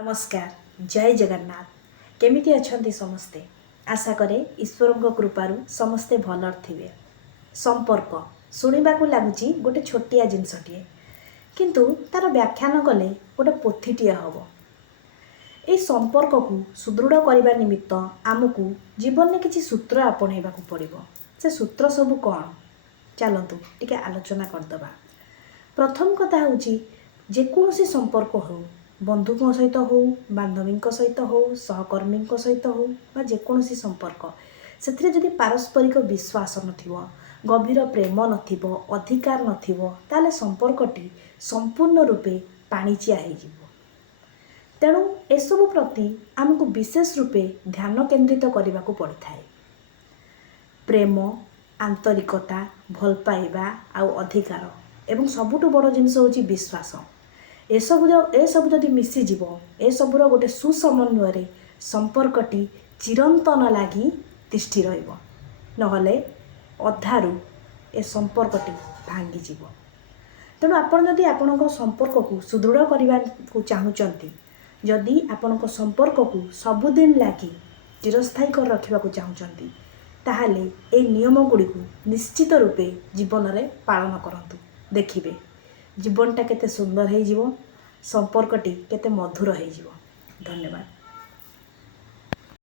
नमस्कार जय जगन्नाथ केमिति अछंती समस्ते आशा करे ईश्वर कृपारू समस्ते भल थे। संपर्क शुणा लगुच गोटे छोटिया जिनसटे किंतु तार व्याख्यान कले गोटे पोथीटीए हम। ये संपर्क को सुदृढ़ करने निमित्त आमको जीवन में किसी सूत्र आपणा पड़ो। से सूत्र सबू कौन चलतु टे आलोचना करदे। प्रथम कथा हूँ जेकोसी संपर्क हो बंधुों सहित हो बांधवी सहित हो सहकर्मी सहित हो जेकोसी संपर्क से जदि पारस्परिक विश्वास नथिबो गभीर प्रेम नथिबो अधिकार नथिबो ताले संपर्कटी संपूर्ण रूपे पाणिचिया हो। तेणु एसबु प्रति आमको विशेष रूपे ध्यान केंद्रित करने को पड़ता है। प्रेम आंतरिकता भल पाइबा आउ अधिकार एवं सबुठ बड़ जिनस होची विश्वास एसबू जदि मिसीज एसबूर गोटे सुसमन्वय संपर्कटी चिरंतन लगी तिष्ठि रहिले अधारू ए संपर्कटी भांगीज। तेणु आपण जदि आपण संपर्क को सुदृढ़ करने को चाहूँगी जदि आपण संपर्क को सबुदिन लगी चिरस्थायी कर रखा चाहूँगी ताहले ए नियम गुड़ी निश्चित रूपे जीवन में पालन करंतु देखिए जीवनटा केते सुंदर हो संपर्कटी केते मधुर हो। धन्यवाद।